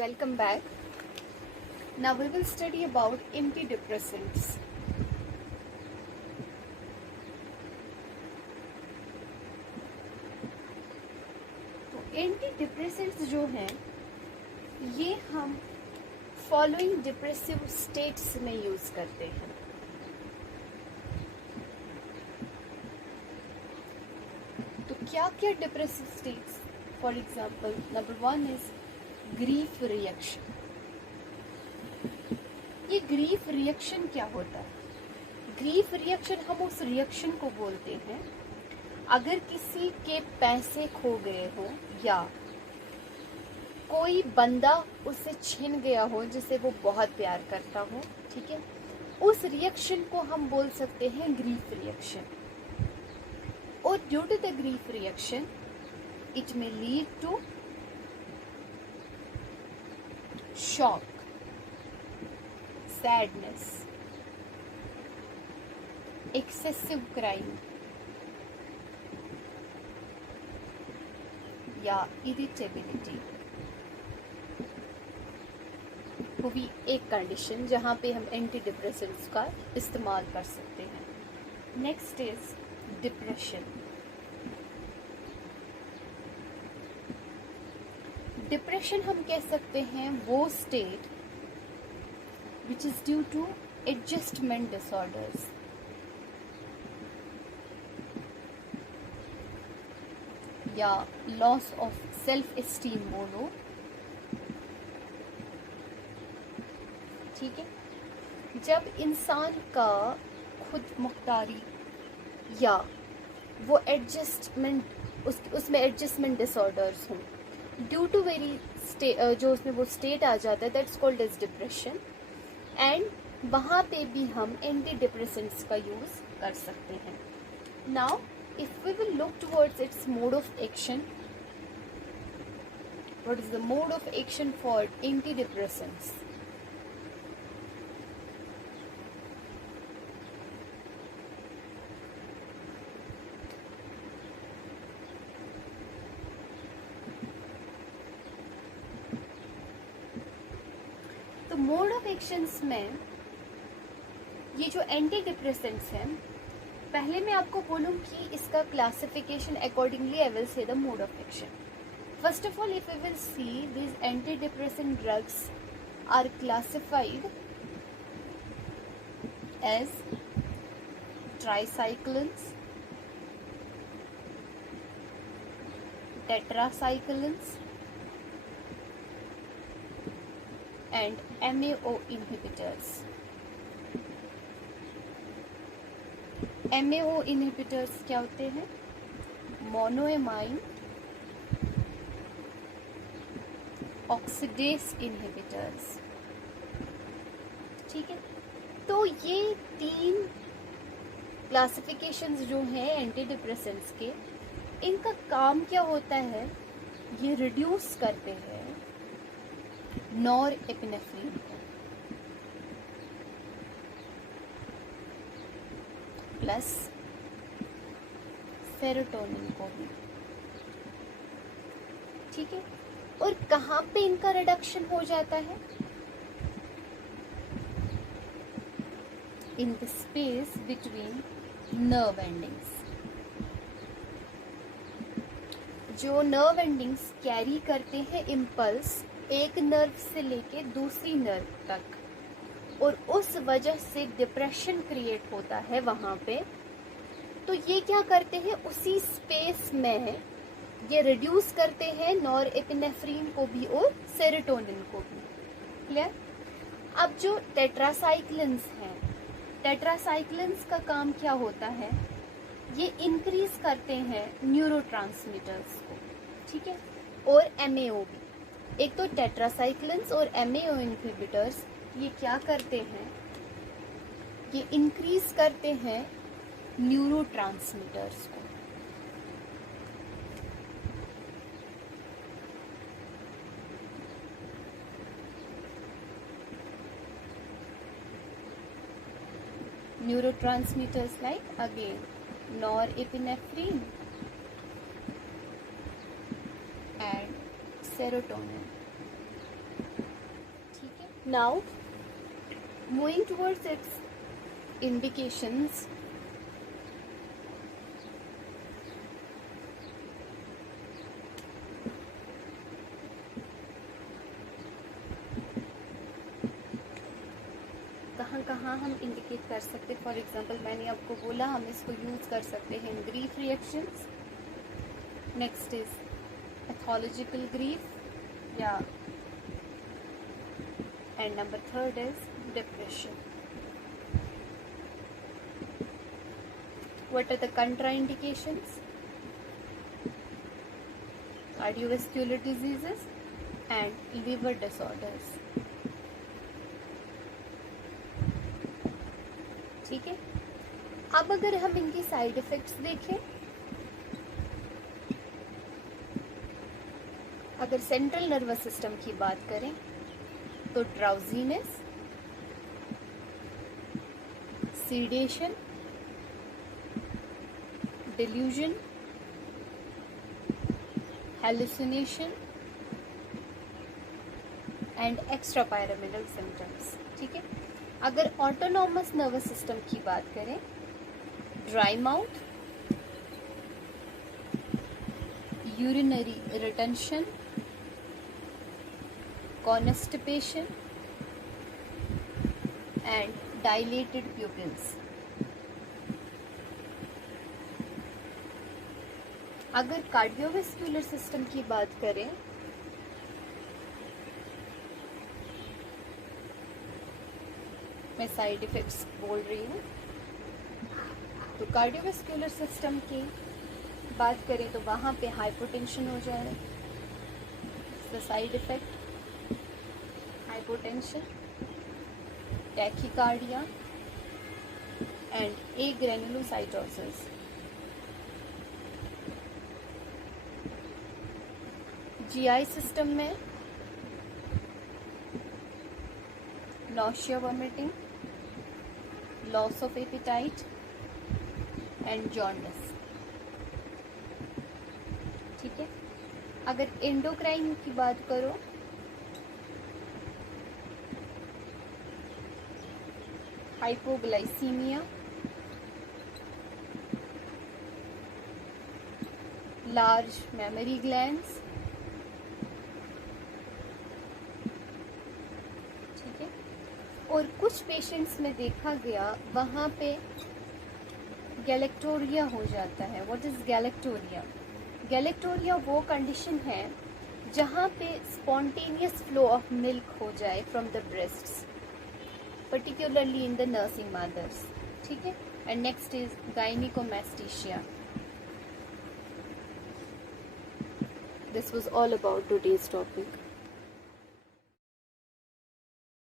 welcome back. Now we will study about antidepressants. तो antidepressants जो हैं ये हम फॉलोइंग डिप्रेसिव स्टेट्स में यूज करते हैं. तो क्या क्या depressive states? For example, number 1 is grief reaction. ये ग्रीफ रिएक्शन क्या होता है? ग्रीफ रिएक्शन हम उस रिएक्शन को बोलते हैं अगर किसी के पैसे खो गए हो या कोई बंदा उससे छिन गया हो जिसे वो बहुत प्यार करता हो. ठीक है, उस रिएक्शन को हम बोल सकते हैं ग्रीफ रिएक्शन. और due to the grief reaction it may lead to shock, sadness, excessive crying या irritability. वो भी एक कंडीशन जहाँ पे हम एंटी डिप्रेसेंट्स का इस्तेमाल कर सकते हैं. Next is depression. डिप्रेशन हम कह सकते हैं वो state which is due to adjustment disorders. या लॉस ऑफ सेल्फ एस्टीम बोलो. ठीक है, जब इंसान का खुद मुख्तारी या वो एडजस्टमेंट उसमें एडजस्टमेंट डिसऑर्डर्स हों ड्यू टू वेरी जो उसमें वो स्टेट आ जाता है, that's called as depression. And वहाँ पे भी हम एंटी डिप्रेसेंट्स का यूज कर सकते हैं. Now if we will look towards its mode of action, what is the mode of action for anti depressants? तो मोड ऑफ एक्शंस में ये जो एंटी डिप्रेसेंट्स हैं, पहले मैं आपको बोलूँ कि इसका classification accordingly I will say the mode of action. First of all, if we will see these anti depressant drugs are classified as tricyclics, tetracyclics and MAO inhibitors. MAO inhibitors क्या होते हैं? Monoamine oxidase inhibitors. ठीक है, तो ये 3 classifications जो हैं anti depressants के, इनका काम क्या होता है? ये रिड्यूस करते हैं नॉरएपिनेफ्रिन को प्लस सेरोटोनिन को भी. ठीक है, और कहाँ पे इनका रिडक्शन हो जाता है? In the space between nerve endings. जो नर्व एंडिंग्स कैरी करते हैं इम्पल्स एक नर्व से लेके दूसरी नर्व तक, और उस वजह से डिप्रेशन क्रिएट होता है वहाँ पे. तो ये क्या करते हैं? उसी स्पेस में ये रिड्यूस करते हैं नॉरएपिनेफ्रिन को भी और सेरोटोनिन को भी. क्लियर? अब जो टेट्रासाइक्लिन्स हैं, टेट्रासाइक्लिन्स का काम क्या होता है? ये इंक्रीज करते हैं न्यूरोट्रांसमीटर्स को. ठीक है, और MAO भी. एक तो टेट्रासाइक्लिन्स और MAO इनहिबिटर्स ये क्या करते हैं? ये इंक्रीज करते हैं न्यूरोट्रांसमीटर्स को. Neurotransmitters like again norepinephrine and serotonin. Now, moving towards its indications, कहाँ कहाँ हम इंडिकेट कर सकते। फॉर एग्जांपल मैंने आपको बोला हम इसको यूज़ कर सकते हैं in grief reactions. Next is pathological grief या and number third is depression. What are the contraindications? Cardiovascular diseases and liver disorders. ठीक है, अब अगर हम इनकी साइड इफेक्ट्स देखें, अगर सेंट्रल नर्वस सिस्टम की बात करें तो drowsiness, sedation, delusion, hallucination and extrapyramidal symptoms. ठीक है, अगर ऑटोनॉमस नर्वस सिस्टम की बात करें, dry mouth, urinary retention, constipation and dilated pupils. अगर कार्डियोवैस्कुलर सिस्टम की बात करें, मैं साइड इफेक्ट्स बोल रही हूँ, तो कार्डियोवैस्कुलर सिस्टम की बात करें तो वहाँ पे हाइपोटेंशन हो जाए. The side effect hypotension, tachycardia and agranulocytosis. GI system में nausea, vomiting, loss of appetite and jaundice. ठीक है, अगर एंडोक्राइन की बात करो, हाइपोग्लाइसीमिया, लार्ज मेमोरी ग्लैंड्स. और कुछ पेशेंट्स में देखा गया वहाँ पे गैलेक्टोरिया हो जाता है. What is galactorrhoea? गैलेक्टोरिया वो कंडीशन है जहाँ पे स्पॉन्टेनियस फ्लो ऑफ मिल्क हो जाए from the breasts, particularly in the nursing mothers. ठीक है, and next is gynaecomastia. This was all about today's topic.